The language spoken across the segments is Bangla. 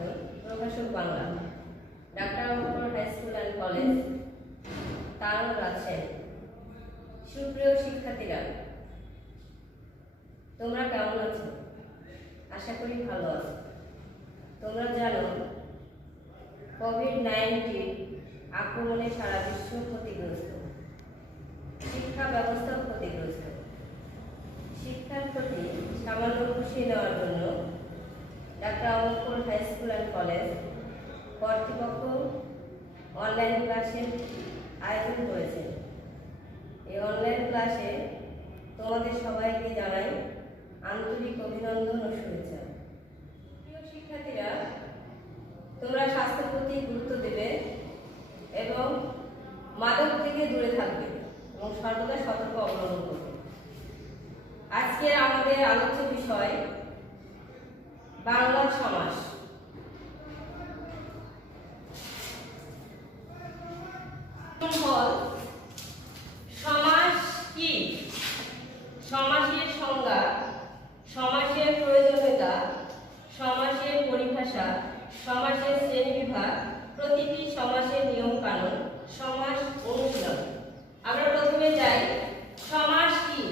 খাতুন, প্রভাষক বাংলা, ডাক্তার Abubakar high school and college, তার আছেন। সুপ্রিয় শিক্ষার্থীরা, তোমরা কেমন আছো? আশা করি ভালো আছো। তোমরা জানো কোভিড-19 আক্রমণে সারা বিশ্ব ক্ষতিগ্রস্ত, শিক্ষা ব্যবস্থা ক্ষতিগ্রস্ত। শিক্ষার প্রতি সামান্য খুশি নেওয়ার জন্য ডাক্তার Abubakar high school and college কর্তৃপক্ষ অনলাইন ক্লাসের আয়োজন করেছে। এই অনলাইন ক্লাসে তোমাদের সবাইকে জানাই আন্তরিক অভিনন্দন ও শুভেচ্ছা। প্রিয় শিক্ষার্থীরা, তোমরা স্বাস্থ্যের প্রতি গুরুত্ব দেবে এবং মাদক থেকে দূরে থাকবে এবং সর্বদা সতর্ক অবলম্বন করবে। আজকে আমাদের আলোচ্য বিষয় বাংলা সমাস। সমাস কি? সমাসের সংজ্ঞা, সমাসের প্রয়োজনীয়তা, সমাসের পরিভাষা, সমাসের শ্রেণীবিভাগ, প্রতিটি সমাসের নিয়ম কানুন, সমাস অনুশীলন। আমরা প্রথমে যাই সমাস কি।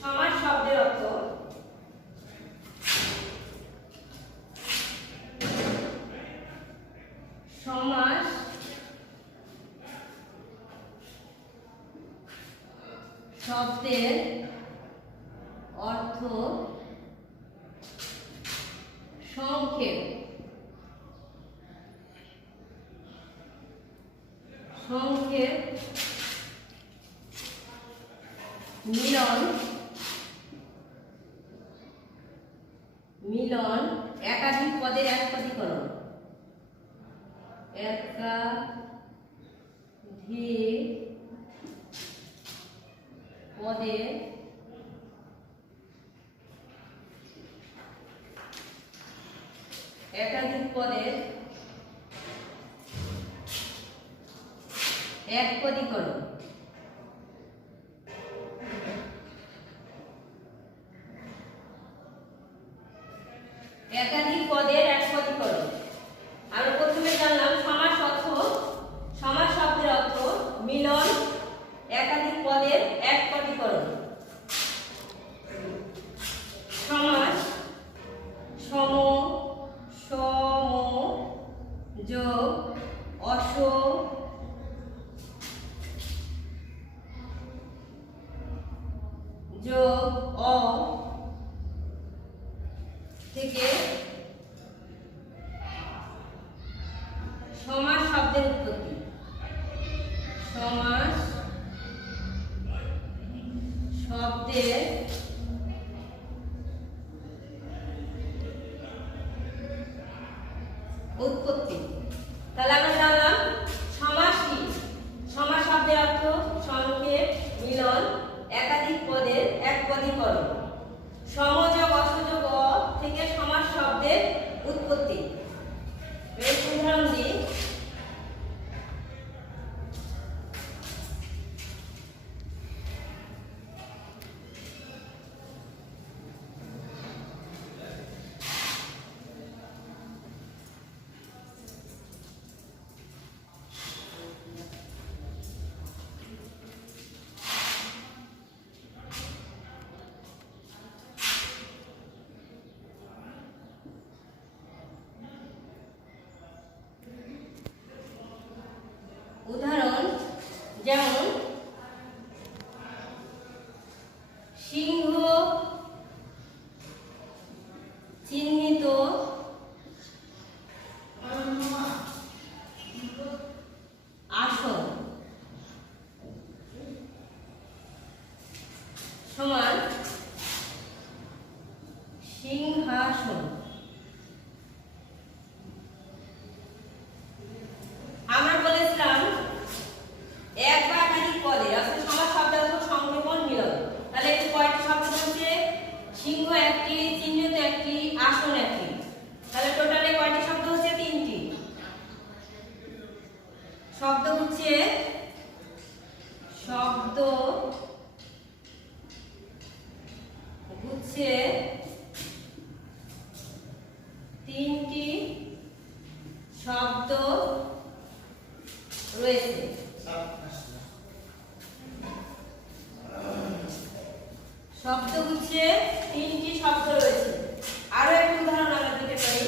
সমাস শব্দের অর্থ সমাস শব্দের অর্থ সংক্ষেপ, মিলন, একাধিক পদের একপদীকরণ, একাধিক পদের একপদীকরণ। একাধিক পদের একপদীকরণ। আমরা প্রথমে জানলাম সমাস অর্থ, সমাস শব্দের অর্থ মিলন, একাধিক পদের একপদীকরণ। সমাস সম, যোগ, অস, যোগ অ থেকে সমাস শব্দের উৎপত্তি। সমাস শব্দের উৎপত্তি। তাহলে আমরা জানলাম সমাস কি। সমাস শব্দের অর্থ সংক্ষেপ, মিলন, একাধিক পদের একপদীকরণ। সমযোগ, অসযোগ অ থেকে সমাস শব্দের উৎপত্তি। এর উদাহরণ দিই। উদাহরণ যেমন সিংহ, চিহ্নিত, আসন সমান সিংহাসন। আমরা বলেছিলাম এক বা একাধিক পদে আসলে সমাস শব্দের অর্থ সংক্ষেপণ, মিলন। তাহলে একটু কয়টি শব্দ হচ্ছে? সিংহ একটি, চিহ্নিত একটি, আসন একটি। তাহলে টোটালে কয়টি শব্দ হচ্ছে? 3টি শব্দ হচ্ছে। শব্দ হচ্ছে 3টি তিনটি শব্দ রয়েছে। আরো একটি উদাহরণ আমরা দিতে পারি।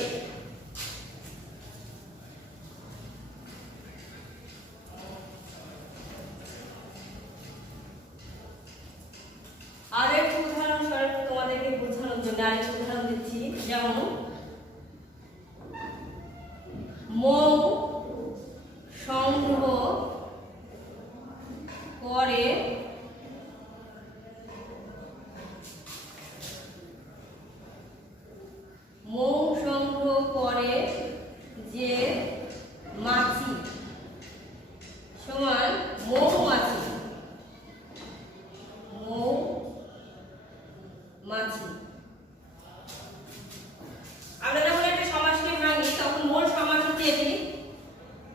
আরো একটি উদাহরণ স্বরূপ তোমাদেরকে বোঝানোর জন্য আরেকটি উদাহরণ দিচ্ছি। যেমন মৌ সংগ্রহ করে যে মাছি সমান মৌমাছি। আমরা যখন একটা সমাসকে ভাঙি তখন মূল সমাস হচ্ছে এটি,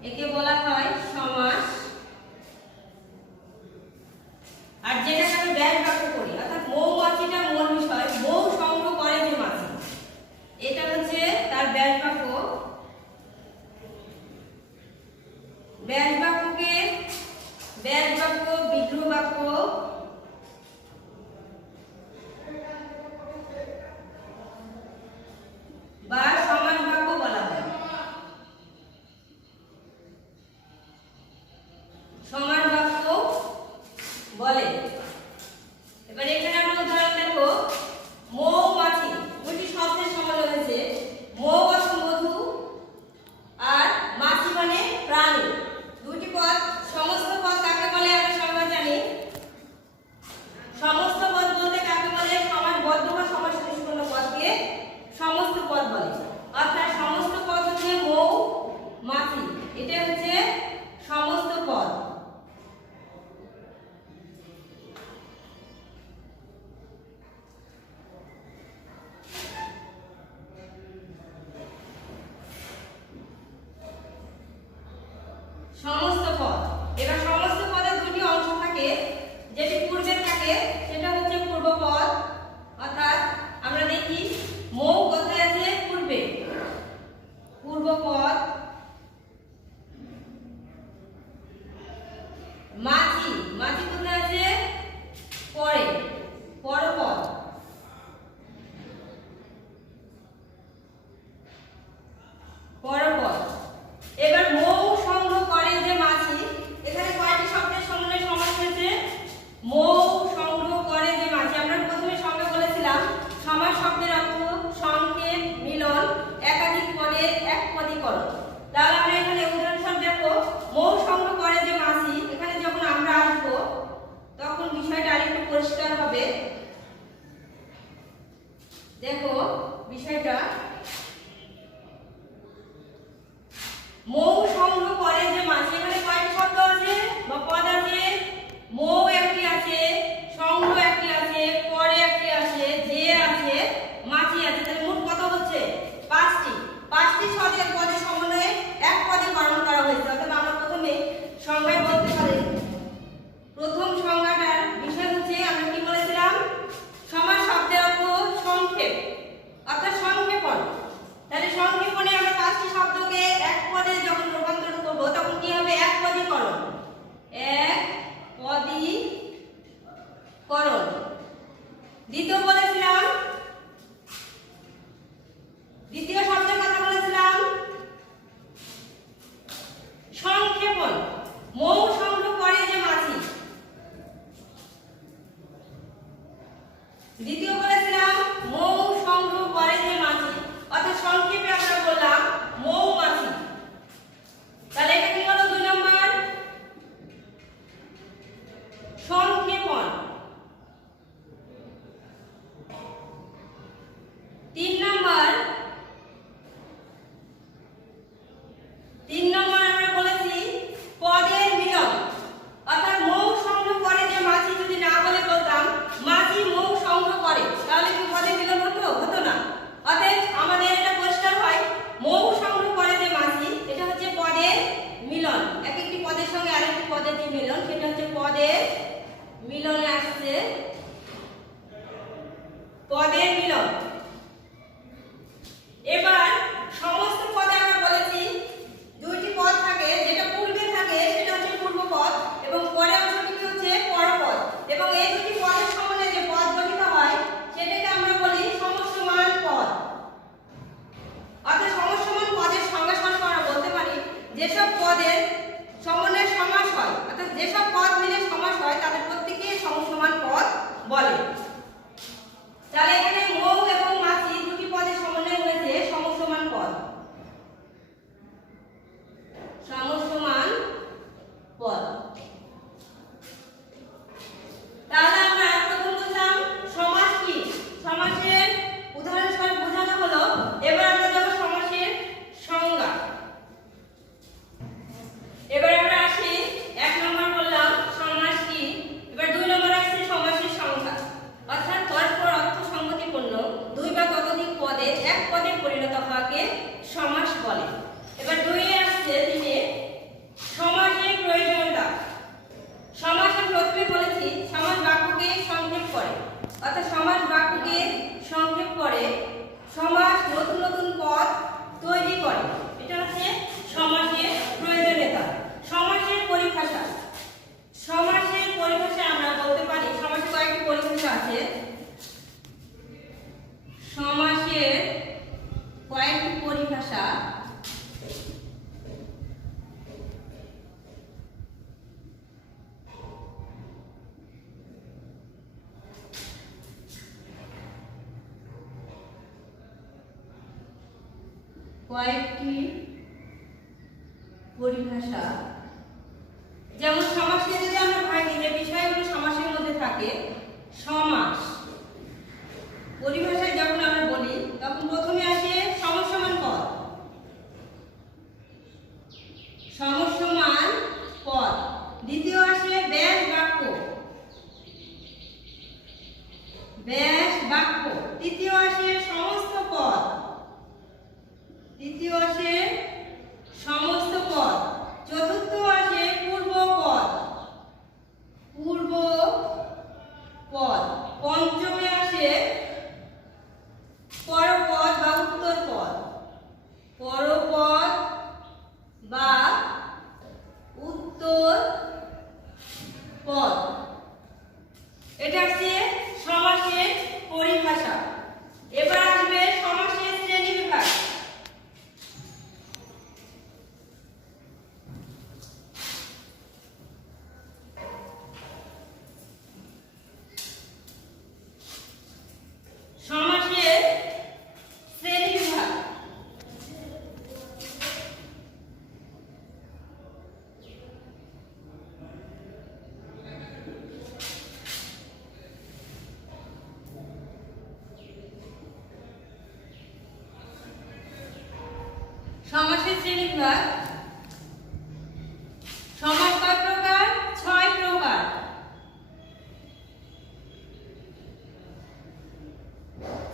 একে বলা হয় সমাস। আর যেটাকে আমি ব্যাস বাক্য করি, অর্থাৎ মৌমাছিটা মূল বিষয়, মৌ সংগ্রহ করে যে মাছি, এটা হচ্ছে তার ব্যাস বাক্য। ব্যাস বাক্যকে ব্যাস বাক্য, বিগ্রহ বাক্য বা সমাস বাক্য বলা হয়। সমাস বাক্য বলে। এবার এখানে আমরা উদাহরণ দেখো, মৌমাছি দুটি শব্দের সমাস হয়েছে। মৌ অর্থ মধু আর মাছি মানে প্রাণী। দুটি পদ, সমস্ত পদ কাকে বলে আমরা সবাই জানি। সমস্ত পদ বলতে কাকে বলে? সমাসবদ্ধ বা সমাস নিষ্পন্ন পদকে সমস্ত পদ বলে। অর্থাৎ সমস্ত পদ হচ্ছে মৌ মাছি, এটা হচ্ছে সমস্ত পদ। সমস্ত পদ। এবার সমস্ত পদের দুটি অংশ থাকে, যেটি পূর্বে থাকে সেটা হচ্ছে পূর্বপদ। অর্থাৎ আমরা দেখি মৌ কোথায় আছে? পূর্বে, পূর্বপদ। মাছি, মাছি কোথায় আছে? পরে, পরপদ। পরপদ। এবার মৌ সংগ্রহ করে যে মাছি, এখানে কয়টি শব্দের সমন্বয়ে সমাস হয়েছে? মৌ সংগ্রহ করে যে মাছি। আমরা প্রথমে সংজ্ঞা বলেছিলাম, সমাস শব্দের অর্থ সংক্ষেপ, মিলন, একাধিক পদের এক পদীকরণ। তাহলে আমরা এখানে উদাহরণস্বরূপ দেখো, মৌ সংগ্রহ করে যে মাছি, এখানে যখন আমরা আসবো তখন বিষয়টা আরেকটু পরিষ্কার হবে। দেখো বিষয়টা, মৌ সংগ্রহ করে যে মাছি, এখানে কয়টি শব্দ আছে বা পদ আছে? মৌ একটি আছে, সংগ্রহ একটি আছে, পরে একটি আছে, যে আছে, মাছি আছে। তাহলে মোট কত হচ্ছে? পাঁচটি। পাঁচটি পদের সমন্বয়ে এক পদে গঠন করা হয়েছে। অর্থাৎ আমরা প্রথমে সংজ্ঞায় বলতে পারি, প্রথম সংজ্ঞাটার বিষয় হচ্ছে আমরা কি বলেছিলাম? সমাস শব্দের অর্থ সংক্ষেপ, অর্থাৎ সংক্ষেপণ। তাহলে সংক্ষেপণে আমরা পাঁচটি শব্দকে এক পদে যখন রূপান্তর করব তখন কি হবে? এক পদীকরণ। এক পদীকরণ। দ্বিতীয় বলেছিলাম, দ্বিতীয় শব্দের কথা বলেছিলাম সংক্ষেপণ। মৌ সংগ্রহ করে যে মাছি, দ্বিতীয় বলেছিলাম মৌ সংগ্রহ করে যে মাছি, অর্থাৎ সংক্ষেপে আমরা বললাম মৌমাছি। তাহলে এটা কি হলো? 2 নম্বর সংক্ষেপণ। 3 নম্বর আমরা বলেছি পদের মিলন। অর্থাৎ মৌ সংগ্রহ করে যে মাছি যদি না বলে বলতাম মাছি মৌ সংগ্রহ করে, তাহলে কি পদের মিলন হতো? হতো না। অতএব আমাদের এটা পরিষ্কার হয়, মৌ সংগ্রহ করে যে মাছি, এটা হচ্ছে পদের মিলন। এক একটি পদের সঙ্গে আরেকটি পদের যে মিলন, সেটা হচ্ছে পদের মিলনে আসছে, পদের মিলন। সমাসের কয়েকটি পরিভাষা। কয়েকটি পরিভাষা, যেমন সমাসকে যদি আমরা ভাঙি, যে বিষয়গুলো সমাসের মধ্যে থাকে, সমাস পরিভাষায় যখন আমরা বলি তখন প্রথমে আসে সমসমান পদ, সমসমান পদ। দ্বিতীয় আসে ব্যাস বাক্য, ব্যাস বাক্য। তৃতীয় আসে সমস্ত পদ, তৃতীয় আসে সমস্ত পদ। চতুর্থ আসে পূর্ব পদ, পূর্ব পদ। পঞ্চমে আসে পরপদ বা উত্তর পদ, পরপদ বা উত্তর পদ। এটা হচ্ছে সমাসের পরিভাষা। এবার আসবে সমাসের শ্রেণীবিভাগ। সমাসের শ্রেণীবিভাগ। সমাসের শ্রেণীবিভাগ। সমাস কয় প্রকার? 6 প্রকার।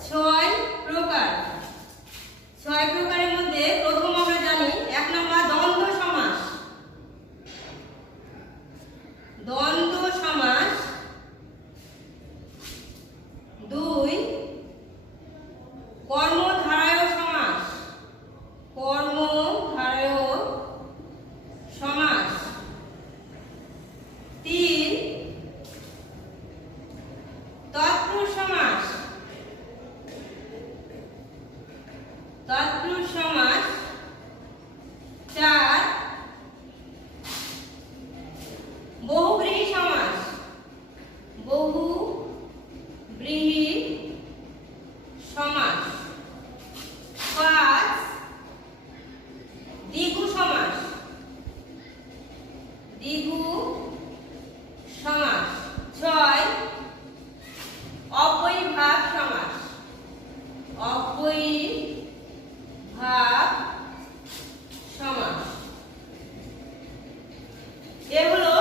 6 প্রকার। 6 প্রকারের মধ্যে প্রথম আমরা জানি 1 নম্বর দ্বন্দ্ব সমাস। দ্বন্দ্ব সমাস। 2 কর্মধারয় সমাস, কর্মধারয় সমাস। 3 তৎপুরুষ সমাস, তৎপুরুষ সমাস। 4 বহুব্রীহি সমাস, বহুব্রীহি সমাস। 5 দ্বিগু সমাস, দ্বিগু সমাস। 6 অব্যয়ীভাব সমাস, অব্যয়ীভাব সমাস। এগুলো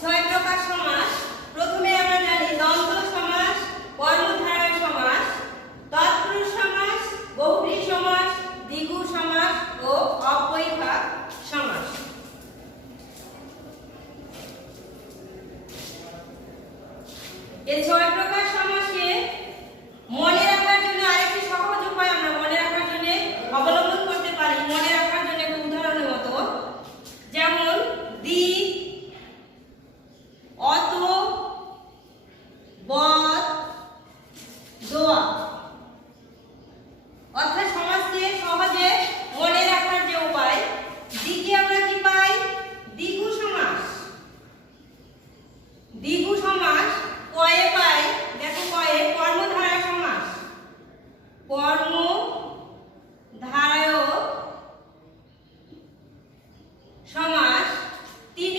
6 প্রকার সমাস। প্রথমে আমরা জানি দ্বন্দ্ব সমাস, কর্মধারয় সমাস, তৎপুরুষ সমাস, বহুব্রীহি সমাস, দ্বিগু সমাস ও অব্যয়ীভাব সমাস। এই 6 প্রকার সমাসকে মনে রাখার জন্য আরেকটি সহজ উপায় আমরা মনে রাখার জন্য অবলম্বন করতে পারি। মনে রাখার জন্য একটা উদাহরণের মতো, যেমন দি, অত, বদ, দোয়া। অর্থাৎ সমাজকে সহজে মনে রাখার যে উপায়, দিকে আমরা কি পাই? দ্বিগু সমাস। দ্বিগু সমাস কয়ে পাই? দেখো কয়ে কর্মধারয় সমাস, কর্মধারয় সমাস। 3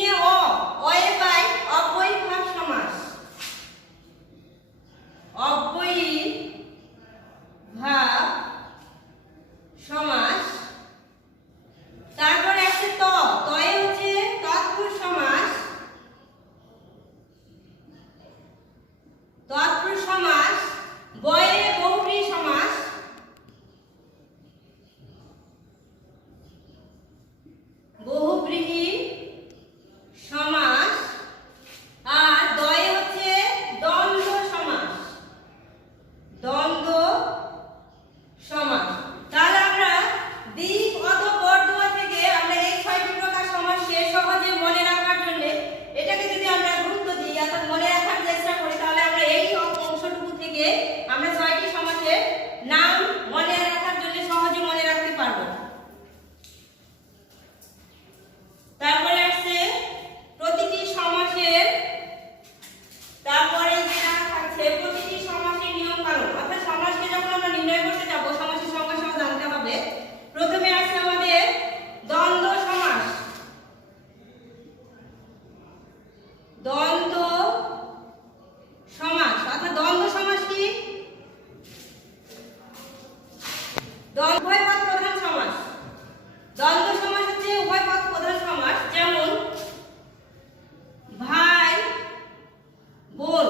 অয়ে পাই অব্যয়ীভাব সমাস, অব্যয়ীভাব সমাস। তারপরে আছে তয়ে হচ্ছে তৎপুরুষ সমাস, তৎপুরুষ সমাস। বয়ে বহুব্রীহি সমাস, বহুব্রীহি সমাস। আর দয়ে হচ্ছে দ্বন্দ্ব সমাস, দ্বন্দ্ব উভয় পদ প্রধান সমাস। দ্বন্দ্ব সমাস হচ্ছে উভয় পদ প্রধান সমাস, যেমন ভাই বোন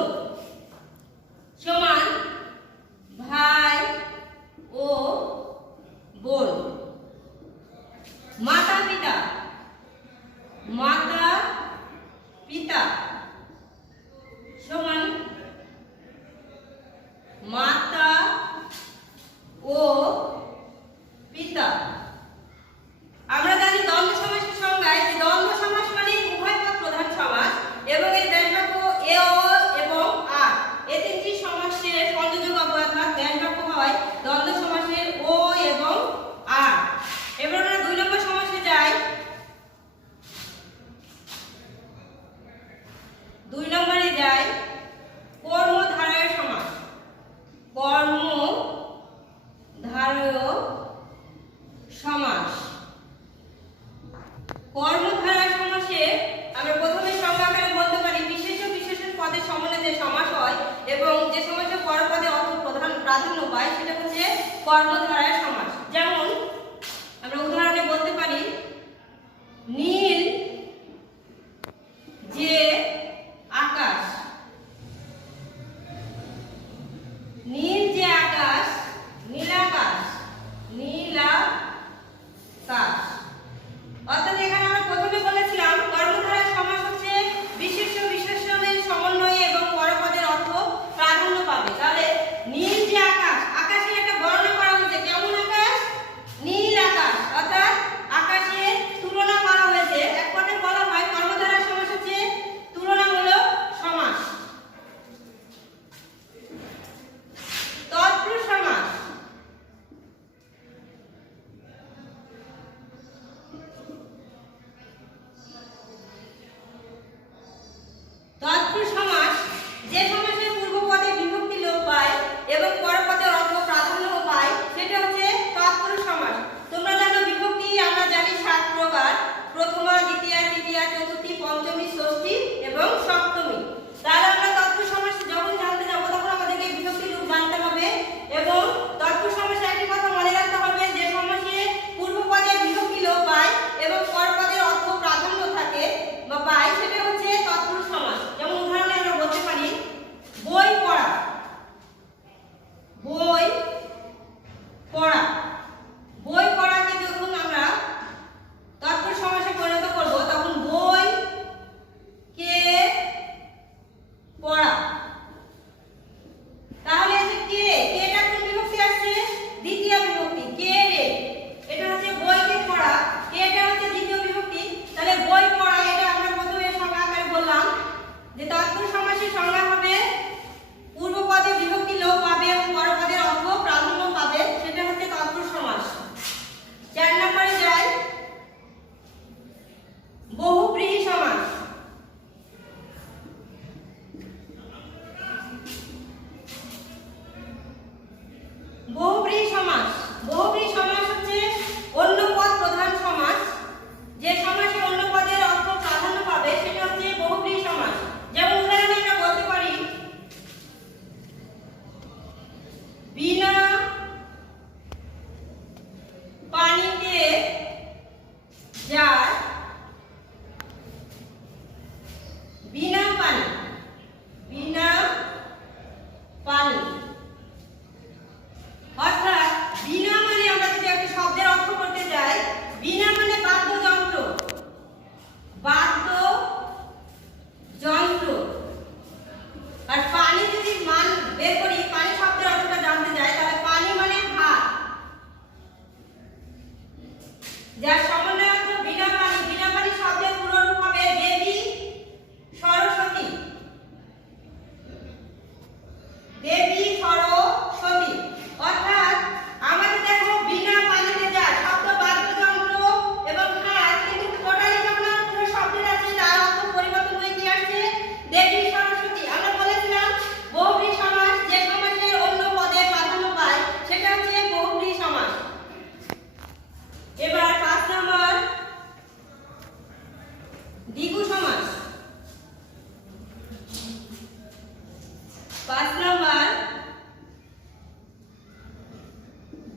সমান ভাই ও বোন। মাতা পিতা মাতা পিতা সমান মাতা ও পিতা। আমরা জানি দ্বন্দ্ব সমাসের সংজ্ঞায় যে দ্বন্দ্ব সমাস মানে উভয় পদ প্রধান সমাস এবং এর ব্যাসবাক্য এ ও এবং আর, এই তিনটি সমাসের সংযোজক অর্থাৎ ব্যাসবাক্য হয় দ্বন্দ্ব সমাসের ও এবং আর। এবার আমরা 2 নম্বর সমাসে যাই। 2 নম্বরে যাই কর্মধারয় সমাস। কর্মধারয় সমাস। কর্মধারয় সমাসে আমরা প্রথমে সংজ্ঞাকারে বলতে পারি বিশেষ ও বিশেষণ পদের সমন্বয়ে যে সমাস হয় এবং যে সমাসে পরপদে অর্থ প্রাধান্য পায় সেটা হচ্ছে কর্মধারয় সমাস। যেমন আমরা উদাহরণে বলতে পারি নীল যে আকাশ। নীল যে আকাশ, নীলাকাশ, নীলাকাশ। অর্থাৎ এখানে আমরা প্রথমে বলেছিলাম কর্মধারয় সমাস হচ্ছে বিশেষ ও বিশেষণের সমন্বয়ে এবং পরপদের অর্থ প্রাধান্য পাবে। তাহলে নীল যে আকাশ, আকাশের একটা বর্ণনা করা হয়েছে, কেমন আকাশ?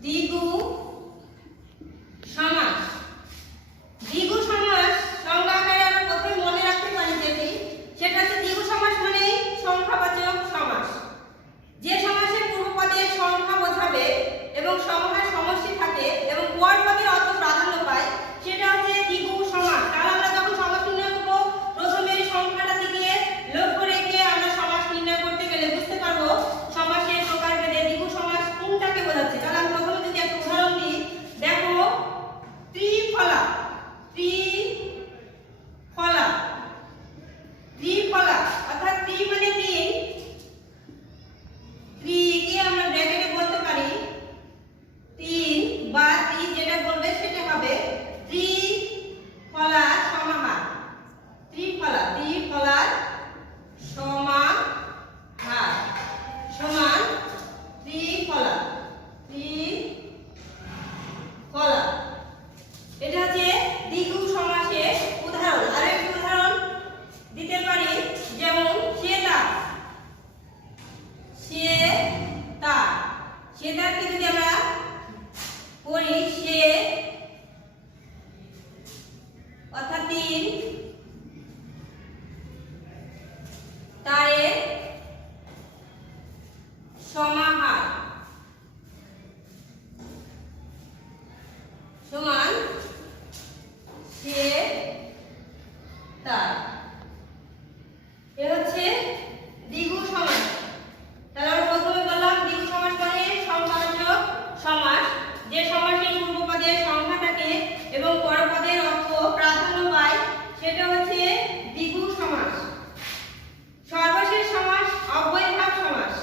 দ্বিগু সমাস। দ্বিগু সমাস সংজ্ঞা আকারে আমরা প্রথমে মনে রাখতে পারি যেটি, সেটা হচ্ছে দ্বিগু সমাস মানেই সংখ্যাবাচক সমাস। যে সমাসের পূর্বপদের সংখ্যা বোঝাবে এবং সমাহার সমষ্টি থাকে এবং পরপদের অর্থ প্রাধান্য পায়, সেটা হচ্ছে দ্বিগু সমাস। তাহলে আমরা যখন সমাস নির্ণয় করব, প্রথমে সংখ্যাটা দিকে লক্ষ্য রেখে আমরা সমাস নির্ণয় করতে গেলে বুঝতে পারবো সমাসের প্রকারভেদে দ্বিগু সমাস কোনটাকে বোঝাচ্ছে। তাহলে আমি প্রথমে যদি একটা উদাহরণ দিই, দেখো ত্রিফলা। ত্রিফলা, ত্রিফলা অর্থাৎ ত্রি মানে তিন, ত্রিকে আমরা ব্র্যাকেটে বলতে পারি তিন, বা ত্রি যেটা বলবে সেটা হবে ত্রিফলা সমাহার। ত্রিফলা, ত্রিফলার সমাহার সমান ত্রিফলা। ত্রিফলা এটা হচ্ছে দ্বিগু সমাসের উদাহরণ। আরো একটি উদাহরণ দিতে পারি, যেমন সেতার। সেতার, সেতারকে যদি আমরা পড়ি সে অর্থাৎ তিন, তারের সমাহার সমান সেতার। এ হচ্ছে দ্বিগু সমাস। তাহলে আমরা প্রথমে বললাম দ্বিগু সমাস মানে সংখ্যাবাচক সমাস, যে সমাসের পূর্বপদের সংখ্যা থাকে এবং পরপদের অর্থ প্রাধান্য পায়, সেটা হচ্ছে দ্বিগু সমাস। সর্বশেষ সমাস অব্যয়ভাব সমাস।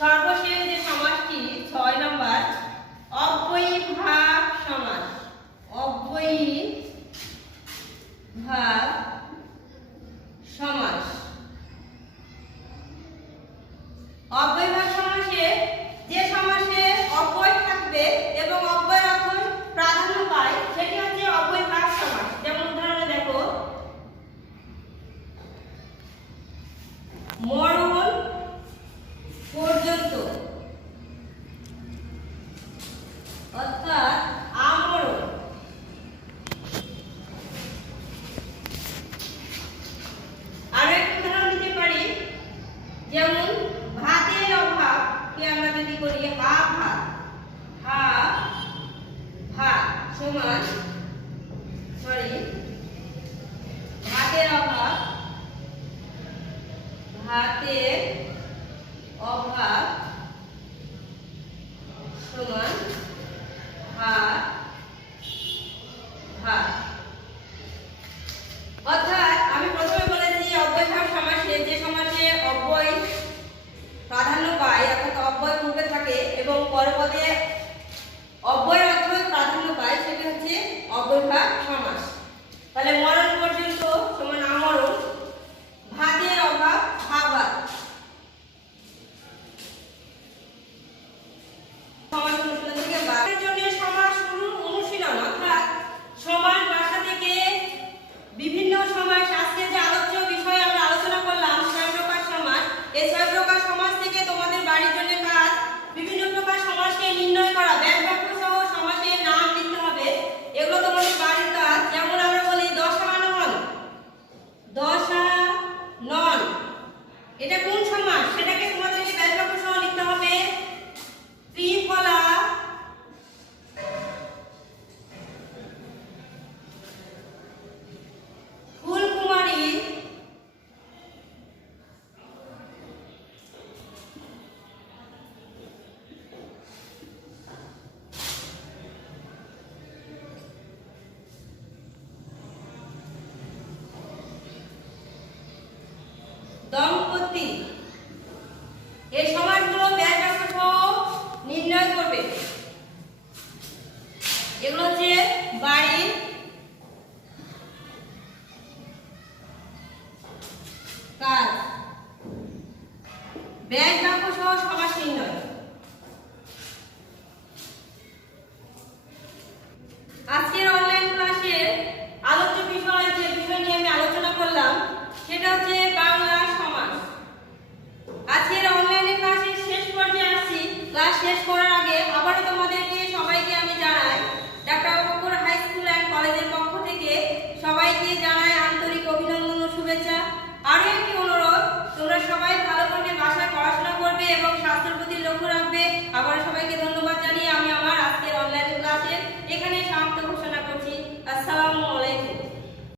সর্বশেষ যে সমাসটি 6 নম্বর, অব্যয়ভাব সমাস। অব্যয়ভাব সমাস। অব্যয়ভাব সমাসে যে সমাসে অব্যয় থাকবে এবং অব্যয়ের অর্থ প্রাধান্য পায়, সেটি হচ্ছে অব্যয়ভাব সমাস। যেমন উদাহরণে দেখো, মরণ পর্যন্ত অর্থাৎ আমরণ। আরো একটা উদাহরণ দিতে পারি, যেমন ভাতের অভাবকে আমরা যদি করি হা ভাত, হা ভাত সমান ভাতের অভাব, ভাতের অভাব সমান ভাত ভাত। অর্থাৎ আমি প্রথমে বলেছি অব্যয়ভাব সমাসে যে সমাসে অব্যয় প্রাধান্য পায়, অর্থাৎ অব্যয় পূর্বে থাকে এবং পরপদে অব্যয়ের অর্থ প্রাধান্য পায়, সেটা হচ্ছে অব্যয়ভাব সমাস। তাহলে মরণ পর্যন্ত সমান আমরণ, ভাতের অভাব ভাত। সমাস অনুশীলন থেকে বাদের জন্য সমাস শুরুর অনুশীলন, অর্থাৎ সমাস ভাষা থেকে বিভিন্ন সমাস, আজকে যে আলোচ্য বিষয় আমরা আলোচনা করলাম 6 প্রকার সমাস, এই 6 প্রকার সমাস থেকে তোমাদের বাড়ির জন্য কাজ বিভিন্ন প্রকার সমাসকে নির্ণয় করা, ব্যাস বাক্য সহ সমাসের নাম লিখতে হবে। এগুলো তোমাদের বাড়ির কাজ। যেমন আমরা বলি দশানন, দশানন এটা কোন সমাস, সেটাকে তোমাদেরকে ব্যাস বাক্য সহ লিখতে হবে। ত্রিফলা, ফুলকুমারী, দম্পতি। এই সমাসগুলো ব্যাস বাক্য সহ নির্ণয় করবে। এগুলো হচ্ছে বাড়ির কাজ, ব্যাস বাক্য সহ সমাস নির্ণয়। আজকের অনলাইন ক্লাসের আলোচ্য বিষয়, যে বিষয় নিয়ে আমি আলোচনা করলাম, সেটা হচ্ছে বাংলা সমাস। আজকের অনলাইনে ক্লাসের শেষ পর্যায়ে আসছি। ক্লাস শেষ করার